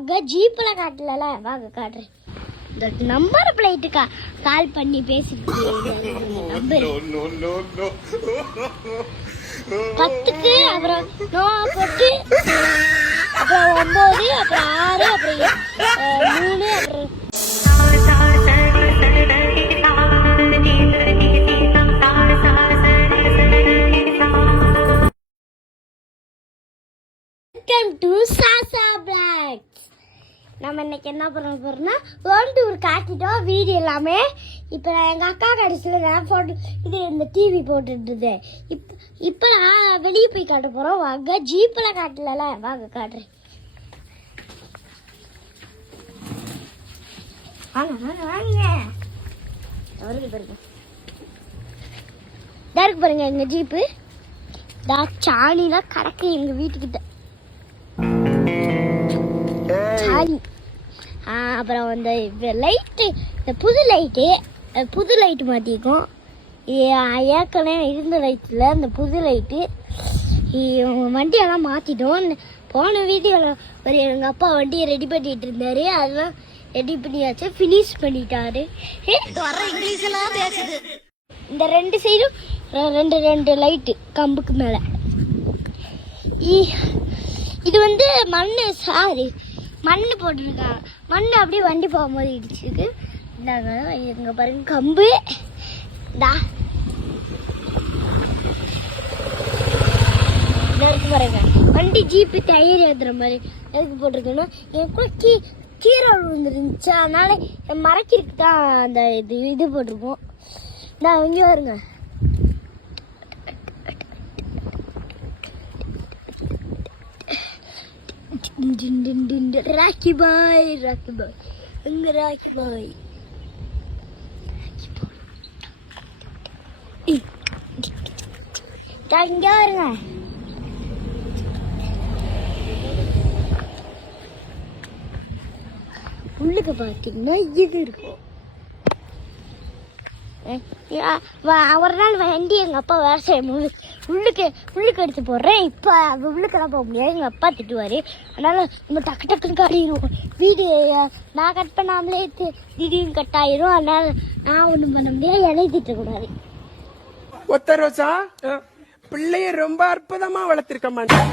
வாங்க ஜீப்ல காட்டல வாங்க காட்டுறேன். இந்த நம்பர் பிளேட்டுக்கா கால் பண்ணி பேசிட்டு நம்பர் 10க்கு அப்புறம் நோ போட்டு அப்புறம் 9 அப்புறம் 6 அப்புறம் 3 அப்புறம் வெல்கம் டு சாசா பிளாக்ஸ். நம்ம இன்னைக்கு என்ன பண்ண போறோம்னா ஹோம் டூர் காட்டிட்டோம் வீடியோ எல்லாமே. இப்போ நான் எங்கள் அக்கா கடைசியில் நான் ஃபோட்டோ இது இந்த டிவி போட்டுட்டு இப்போ நான் வெளியே போய் காட்ட போகிறோம். வாங்க ஜீப்பில் காட்டல வாங்க காட்டுறேன். வாங்க வாங்க வாங்க அவருக்கு பாருங்க இருக்கு பாருங்க எங்கள் ஜீப்பு சாணிலாம் கிடக்கு எங்கள் வீட்டுக்கிட்ட சாணி. அப்புறம் இந்த லைட்டு இந்த புது லைட்டு மாற்றிருக்கோம். ஏற்கனவே இருந்த லைட்டில் இந்த புது லைட்டு வண்டியெல்லாம் மாற்றிட்டோம். போன வீடியோவில் ஒரு எங்கள் அப்பா வண்டியை ரெடி பண்ணிட்டு இருந்தாரு, அதெல்லாம் ரெடி பண்ணியாச்சு, ஃபினிஷ் பண்ணிட்டாரு. இங்கிலீஷ்லாம் பேசுது. இந்த 2 சைடும் 2 லைட்டு கம்புக்கு மேலே. இது வந்து மண் போட்டிருக்காங்க. மண் அப்படியே வண்டி போகும்போது இடிச்சிருக்கு. இந்தாங்க எங்க பாருங்க கம்பு. பாருங்க வண்டி ஜீப்பு டயர் ஏற்றுற மாதிரி எதுக்கு போட்டிருக்கேன்னா எனக்கு கீரை விழுந்துருந்துச்சு, அதனால மறைக்கிறதுக்கு தான் அந்த இது போட்டிருக்கோம். இங்கே வருங்க ராக்கி பாய் எங்க ராக்கி பாய் இங்க வருங்க. உள்ளுக்கு பார்த்தீங்கன்னா இது இருக்கும். ஒரு நாள் வண்டி எங்கள் அப்பா வேலை செய்யும் போது உள்ளுக்கு எடுத்து போடுறேன். இப்போ உள்ளுக்கெல்லாம் போக முடியாது, எங்கள் அப்பா திட்டுவார். அதனால் நம்ம டக்குன்னு காட்டிடுவோம். வீடு நான் கட் பண்ணாமலே திடீர்னு கட் ஆயிரும். அதனால் நான் ஒன்றும் பண்ண முடியாது, இலையை திட்டக்கூடாது. ஒத்த ரோசா பிள்ளைய ரொம்ப அற்புதமா வளர்த்திருக்க மாட்டேன்.